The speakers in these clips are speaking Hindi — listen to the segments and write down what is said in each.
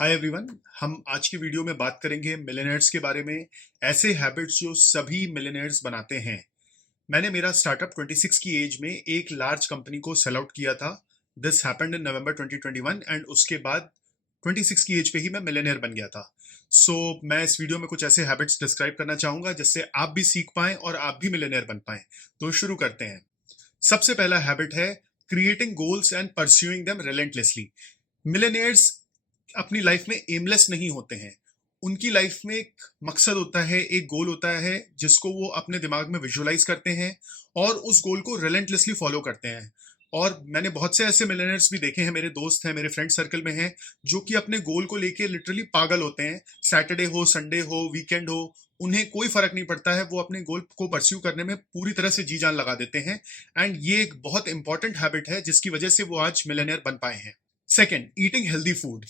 Hi everyone. हम आज की वीडियो में बात करेंगे मिलियनेयर्स के बारे में। ऐसे हैबिट्स जो सभी मिलियनेयर्स बनाते हैं। मैंने मेरा स्टार्टअप 26 की एज में एक लार्ज कंपनी को सेल आउट किया था। This happened in November 2021 and उसके बाद 26 की एज पे ही मैं मिलियनेयर बन गया था। मैं इस वीडियो में कुछ ऐसे हैबिट्स डिस्क्राइब करना चाहूंगा जिससे आप भी सीख पाएं और आप भी मिलियनेयर बन पाएं। तो शुरू करते हैं। सबसे पहला हैबिट है creating goals and pursuing them relentlessly. Millionaires अपनी लाइफ में एमलेस नहीं होते हैं। उनकी लाइफ में एक मकसद होता है, एक गोल होता है जिसको वो अपने दिमाग में विजुअलाइज करते हैं और उस गोल को रिलेंटलेसली फॉलो करते हैं। और मैंने बहुत से ऐसे मिलियनर्स भी देखे हैं, मेरे दोस्त हैं, मेरे फ्रेंड सर्कल में हैं, जो कि अपने गोल को लेके लिटरली पागल होते हैं। सैटरडे हो, संडे हो, वीकेंड हो, उन्हें कोई फर्क नहीं पड़ता है। वो अपने गोल को परस्यू करने में पूरी तरह से जी जान लगा देते हैं। एंड ये एक बहुत इंपॉर्टेंट हैबिट है जिसकी वजह से वो आज मिलियनर बन पाए हैं। Second, eating healthy food.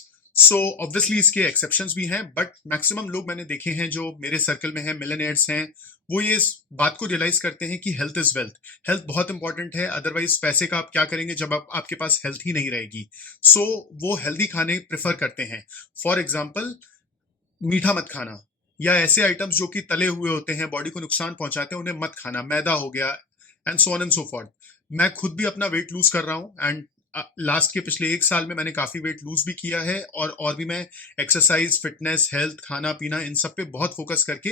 Obviously इसके एक्सेप्शंस भी हैं, बट मैक्सिमम लोग मैंने देखे हैं जो मेरे सर्कल में हैं, मिलियनेयर्स हैं, वो ये इस बात को रियलाइज करते हैं कि हेल्थ इज वेल्थ। हेल्थ बहुत इंपॉर्टेंट है, अदरवाइज पैसे का आप क्या करेंगे जब आपके पास हेल्थ ही नहीं रहेगी। वो हेल्दी खाने प्रेफर करते हैं। फॉर एग्जाम्पल, मीठा मत खाना, या ऐसे आइटम्स जो कि तले हुए होते हैं, बॉडी को नुकसान पहुंचाते हैं, उन्हें मत खाना। मैदा हो गया and so on and so forth. मैं खुद भी अपना वेट लूज कर रहा हूँ एंड लास्ट के पिछले एक साल में मैंने काफी वेट लूज भी किया है। और भी मैं एक्सरसाइज, फिटनेस, हेल्थ, खाना पीना, इन सब पे बहुत फोकस करके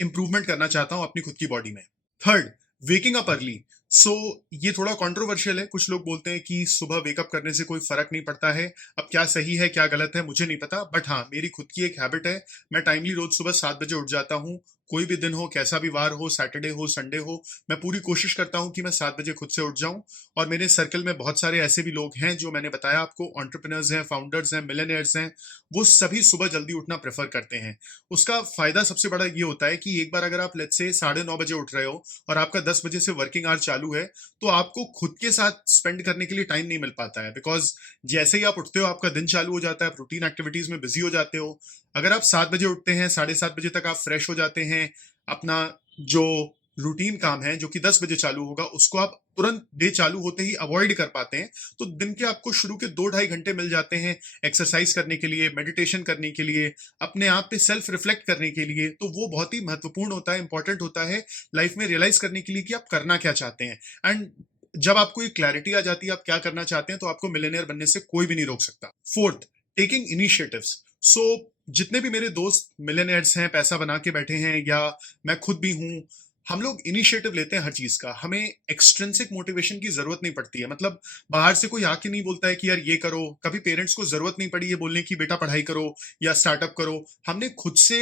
इंप्रूवमेंट करना चाहता हूँ अपनी खुद की बॉडी में। Third, waking up early. So ये थोड़ा कंट्रोवर्शियल है। कुछ लोग बोलते हैं कि सुबह वेकअप करने से कोई फर्क नहीं पड़ता है। अब क्या सही है क्या गलत है मुझे नहीं पता, बट हाँ, मेरी खुद की एक हैबिट है। मैं टाइमली रोज सुबह 7 बजे उठ जाता हूँ। कोई भी दिन हो, कैसा भी वार हो, सैटरडे हो, संडे हो, मैं पूरी कोशिश करता हूँ कि मैं 7 बजे खुद से उठ जाऊं। और मेरे सर्कल में बहुत सारे ऐसे भी लोग हैं जो मैंने बताया आपको, एंटरप्रेन्योर्स हैं, फाउंडर्स हैं, मिलियनेयर्स हैं। वो सभी सुबह जल्दी उठना प्रेफर करते हैं। उसका फायदा सबसे बड़ा ये होता है कि एक बार अगर आप लेट्स से 9:30 बजे उठ रहे हो और आपका 10 बजे से वर्किंग आवर चालू है, तो आपको खुद के साथ स्पेंड करने के लिए टाइम नहीं मिल पाता है। बिकॉज जैसे ही आप उठते हो आपका दिन चालू हो जाता है, आप रूटीन एक्टिविटीज में बिजी हो जाते हो। अगर आप 7 बजे उठते हैं, 7:30 बजे तक आप फ्रेश हो जाते हैं, अपना जो रूटीन काम है जो कि 10 बजे चालू होगा उसको आप तुरंत डे चालू होते ही अवॉइड कर पाते हैं, तो दिन के आपको शुरू के 2-2.5 घंटे मिल जाते हैं एक्सरसाइज करने के लिए, मेडिटेशन करने के लिए, अपने आप पे सेल्फ रिफ्लेक्ट करने के लिए। तो वो बहुत ही महत्वपूर्ण होता है, इंपॉर्टेंट होता है लाइफ में रियलाइज करने के लिए कि आप करना क्या चाहते हैं। एंड जब आपको एक क्लैरिटी आ जाती है आप क्या करना चाहते हैं, तो आपको मिलियनेयर बनने से कोई भी नहीं रोक सकता। Fourth, taking initiatives. सो जितने भी मेरे दोस्त मिलियनेयर्स हैं, पैसा बना के बैठे हैं, या मैं खुद भी हूं, हम लोग इनिशिएटिव लेते हैं हर चीज का। हमें एक्सट्रिंसिक मोटिवेशन की जरूरत नहीं पड़ती है। मतलब बाहर से कोई आके नहीं बोलता है कि यार ये करो। कभी पेरेंट्स को जरूरत नहीं पड़ी है बोलने की बेटा पढ़ाई करो या स्टार्टअप करो। हमने खुद से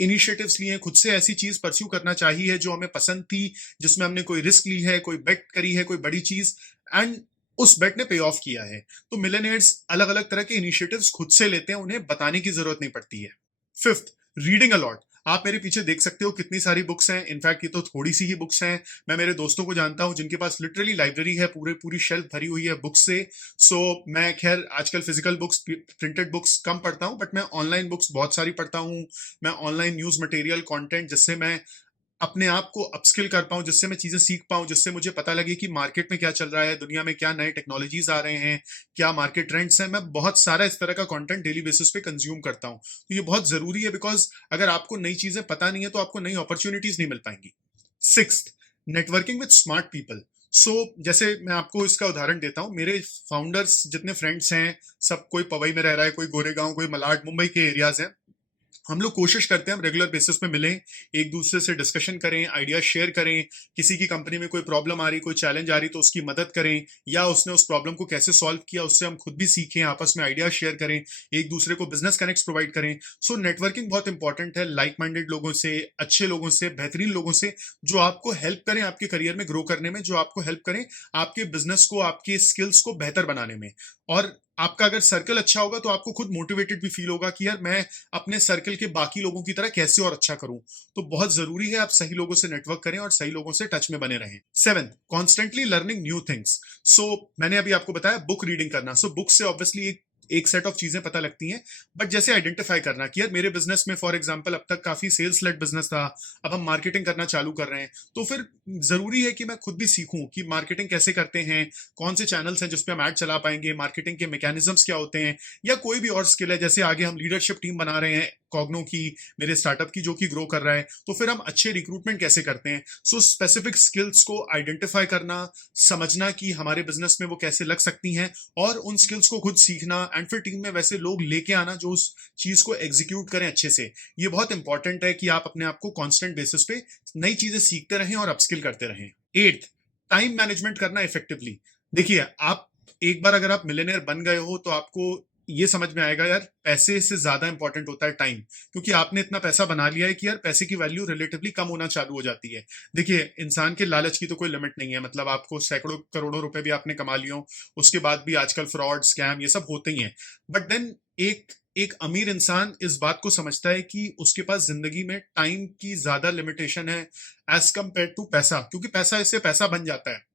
इनिशिएटिव्स लिए, खुद से ऐसी चीज परस्यू करना चाहिए है जो हमें पसंद थी, जिसमें हमने कोई रिस्क ली है, कोई बेट करी है, कोई बड़ी चीज, एंड उस बेट ने पे ऑफ किया है। तो मिलियनेयर्स अलग अलग तरह के इनिशिएटिव्स खुद से लेते हैं, उन्हें बताने की जरूरत नहीं पड़ती है। Fifth, reading allot. आप मेरे पीछे देख सकते हो कितनी सारी बुक्स हैं। इनफैक्ट ये तो थोड़ी सी ही बुक्स हैं। मैं मेरे दोस्तों को जानता हूं जिनके पास लिटरली लाइब्रेरी है, पूरी शेल्फ भरी हुई है बुक्स से। मैं खैर आजकल फिजिकल बुक्स, प्रिंटेड बुक्स कम पढ़ता हूं, बट मैं ऑनलाइन बुक्स बहुत सारी पढ़ता हूं। मैं ऑनलाइन न्यूज मटेरियल, कंटेंट, जिससे मैं अपने आप को अपस्किल कर पाऊं, जिससे मैं चीजें सीख पाऊं, जिससे मुझे पता लगे कि मार्केट में क्या चल रहा है, दुनिया में क्या नए टेक्नोलॉजीज आ रहे हैं, क्या मार्केट ट्रेंड्स हैं। मैं बहुत सारा इस तरह का कंटेंट डेली बेसिस पे कंज्यूम करता हूं। तो ये बहुत जरूरी है, बिकॉज अगर आपको नई चीजें पता नहीं है तो आपको नई अपॉर्चुनिटीज नहीं मिल पाएंगी। Sixth, networking with smart people. जैसे मैं आपको इसका उदाहरण देता हूँ। मेरे फाउंडर्स जितने फ्रेंड्स हैं, सब कोई पवई में रह रहा है, कोई गोरेगांव, कोई मलाड, मुंबई के एरियाज हैं। हम लोग कोशिश करते हैं हम रेगुलर बेसिस पे मिलें, एक दूसरे से डिस्कशन करें, आइडिया शेयर करें। किसी की कंपनी में कोई प्रॉब्लम आ रही, कोई चैलेंज आ रही, तो उसकी मदद करें, या उसने उस प्रॉब्लम को कैसे सॉल्व किया उससे हम खुद भी सीखें, आपस में आइडिया शेयर करें, एक दूसरे को बिजनेस कनेक्ट प्रोवाइड करें। नेटवर्किंग बहुत इंपॉर्टेंट है, लाइक माइंडेड लोगों से, अच्छे लोगों से, बेहतरीन लोगों से, जो आपको हेल्प करें आपके करियर में ग्रो करने में, जो आपको हेल्प करें आपके बिजनेस को, आपके स्किल्स को बेहतर बनाने में। और आपका अगर सर्कल अच्छा होगा तो आपको खुद मोटिवेटेड भी फील होगा कि यार मैं अपने सर्कल के बाकी लोगों की तरह कैसे और अच्छा करूं। तो बहुत जरूरी है आप सही लोगों से नेटवर्क करें और सही लोगों से टच में बने रहें। Seventh, constantly learning new things. मैंने अभी आपको बताया बुक रीडिंग करना। बुक से ऑब्वियसली एक एक सेट ऑफ चीजें पता लगती हैं, बट जैसे आइडेंटिफाई करना कि यार मेरे बिजनेस में फॉर एग्जांपल अब तक काफी सेल्स लेड बिजनेस था, अब हम मार्केटिंग करना चालू कर रहे हैं, तो फिर जरूरी है कि मैं खुद भी सीखूं कि मार्केटिंग कैसे करते हैं, कौन से चैनल्स हैं जिसपे हम ऐड चला पाएंगे, मार्केटिंग के मैकेनिज्म्स क्या होते हैं, या कोई भी और स्किल है। जैसे आगे हम लीडरशिप टीम बना रहे हैं कॉग्नो की, मेरे स्टार्टअप की, जो कि ग्रो कर रहा है, तो फिर हम अच्छे रिक्रूटमेंट कैसे करते हैं। सो स्पेसिफिक स्किल्स को आइडेंटिफाई करना, समझना कि हमारे बिजनेस में वो कैसे लग सकती हैं, और उन स्किल्स को खुद सीखना, एंड फिर टीम में वैसे लोग लेके आना जो उस चीज को एग्जीक्यूट करें अच्छे से। ये बहुत इंपॉर्टेंट है कि आप अपने आप को कांस्टेंट बेसिस पे नई चीजें सीखते रहें और अपस्किल करते रहें। एट्थ, टाइम मैनेजमेंट करना इफेक्टिवली। देखिए, आप एक बार अगर आप मिलियनेयर बन गए हो तो आपको ये समझ में आएगा यार पैसे से ज्यादा इंपॉर्टेंट होता है टाइम, क्योंकि आपने इतना पैसा बना लिया है कि यार पैसे की वैल्यू रिलेटिवली कम होना चालू हो जाती है। देखिए, इंसान के लालच की तो कोई लिमिट नहीं है, मतलब आपको सैकड़ों करोड़ों रुपए भी आपने कमा लियो, उसके बाद भी आजकल फ्रॉड स्कैम ये सब होते ही हैं। बट देन एक एक अमीर इंसान इस बात को समझता है कि उसके पास जिंदगी में टाइम की ज्यादा लिमिटेशन है एज कंपेयर टू पैसा, क्योंकि पैसा इससे पैसा बन जाता है।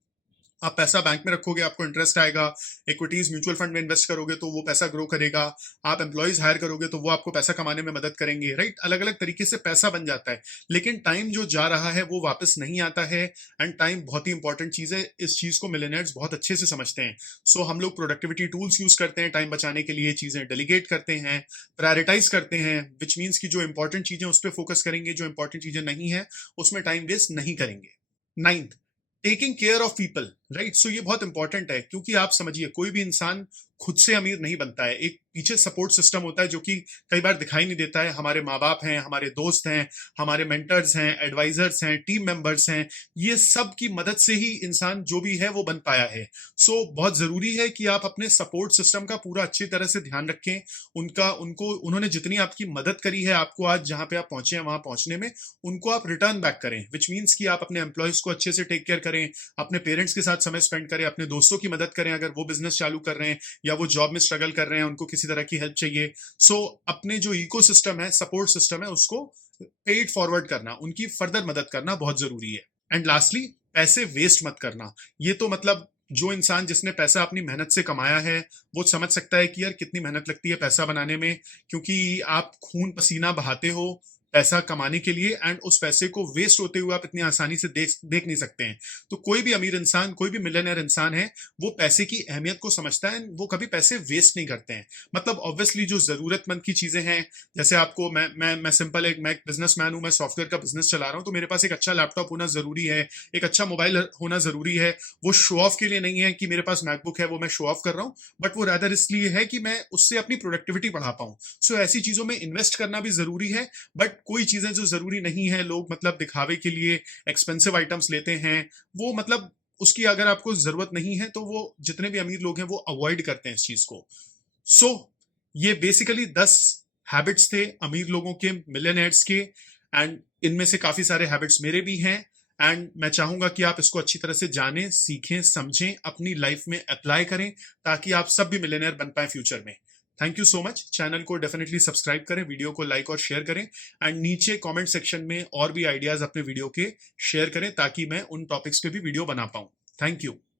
आप पैसा बैंक में रखोगे, आपको इंटरेस्ट आएगा, इक्विटीज म्यूचुअल फंड में इन्वेस्ट करोगे तो वो पैसा ग्रो करेगा, आप एम्प्लॉयज हायर करोगे तो वो आपको पैसा कमाने में मदद करेंगे, राइट। अलग अलग तरीके से पैसा बन जाता है, लेकिन टाइम जो जा रहा है वो वापस नहीं आता है। एंड टाइम बहुत ही इंपॉर्टेंट चीज है, इस चीज को मिलियनेयर्स बहुत अच्छे से समझते हैं। सो हम लोग प्रोडक्टिविटी टूल्स यूज करते हैं टाइम बचाने के लिए, चीजें डेलीगेट करते हैं, प्रायोरिटाइज करते हैं, विच मीन्स की जो इंपॉर्टेंट चीजें उस पर फोकस करेंगे, जो इंपॉर्टेंट चीजें नहीं है उसमें टाइम वेस्ट नहीं करेंगे। Ninth, taking care of people, right. So ये बहुत इंपॉर्टेंट है, क्योंकि आप समझिए कोई भी इंसान खुद से अमीर नहीं बनता है, एक पीछे सपोर्ट सिस्टम होता है जो कि कई बार दिखाई नहीं देता है। हमारे माँ बाप हैं, हमारे दोस्त हैं, हमारे मेंटर्स हैं, एडवाइजर्स हैं, टीम मेंबर्स हैं, ये सब की मदद से ही इंसान जो भी है वो बन पाया है। सो बहुत जरूरी है कि आप अपने सपोर्ट सिस्टम का पूरा अच्छी तरह से ध्यान रखें, उन्होंने जितनी आपकी मदद करी है आपको आज जहां पे आप पहुंचे हैं वहां पहुंचने में, उनको आप रिटर्न बैक करें, विच मीन्स कि आप अपने एम्प्लॉयज को अच्छे से टेक केयर करें, अपने पेरेंट्स के साथ समय स्पेंड करें, अपने दोस्तों की मदद करें अगर वो बिजनेस चालू कर रहे हैं या वो जॉब में स्ट्रगल कर रहे हैं, उनको किसी तरह की हेल्प चाहिए। सो अपने जो इकोसिस्टम है, सपोर्ट सिस्टम है, उसको पेड फॉरवर्ड करना, उनकी फर्दर मदद करना बहुत जरूरी है। एंड लास्टली, पैसे वेस्ट मत करना। ये तो मतलब जो इंसान जिसने पैसा अपनी मेहनत से कमाया है वो समझ सकता है कि यार कितनी मेहनत लगती है पैसा बनाने में, क्योंकि आप खून पसीना बहाते हो पैसा कमाने के लिए, एंड उस पैसे को वेस्ट होते हुए आप इतनी आसानी से देख नहीं सकते हैं। तो कोई भी अमीर इंसान, कोई भी मिलियनेयर इंसान है, वो पैसे की अहमियत को समझता है, वो कभी पैसे वेस्ट नहीं करते हैं। मतलब ऑब्वियसली जो जरूरतमंद की चीजें हैं, जैसे आपको मैं सिंपल मैं एक बिजनेसमैन हूं, मैं सॉफ्टवेयर का बिजनेस चला रहा हूं, तो मेरे पास एक अच्छा लैपटॉप होना जरूरी है, एक अच्छा मोबाइल होना जरूरी है। वो शो ऑफ के लिए नहीं है कि मेरे पास मैकबुक है वो मैं शो ऑफ कर रहा हूं, बट वो रादर इसलिए है कि मैं उससे अपनी प्रोडक्टिविटी बढ़ा पाऊं। सो ऐसी चीजों में इन्वेस्ट करना भी जरूरी है। बट कोई चीजें जो जरूरी नहीं है, लोग मतलब दिखावे के लिए एक्सपेंसिव आइटम्स लेते हैं, वो मतलब उसकी अगर आपको जरूरत नहीं है तो वो जितने भी अमीर लोग हैं वो अवॉइड करते हैं इस चीज को। सो ये बेसिकली 10 हैबिट्स थे अमीर लोगों के, मिलियनेयर्स के, एंड इनमें से काफी सारे हैबिट्स मेरे भी हैं। एंड मैं चाहूंगा कि आप इसको अच्छी तरह से जानें, सीखें, समझें, अपनी लाइफ में अप्लाई करें, ताकि आप सब भी मिलियनेयर बन पाए फ्यूचर में। Thank you so much. Channel को डेफिनेटली सब्सक्राइब करें, वीडियो को लाइक और शेयर करें, एंड नीचे कमेंट सेक्शन में और भी आइडियाज अपने वीडियो के शेयर करें ताकि मैं उन टॉपिक्स पे भी वीडियो बना पाऊं। Thank you.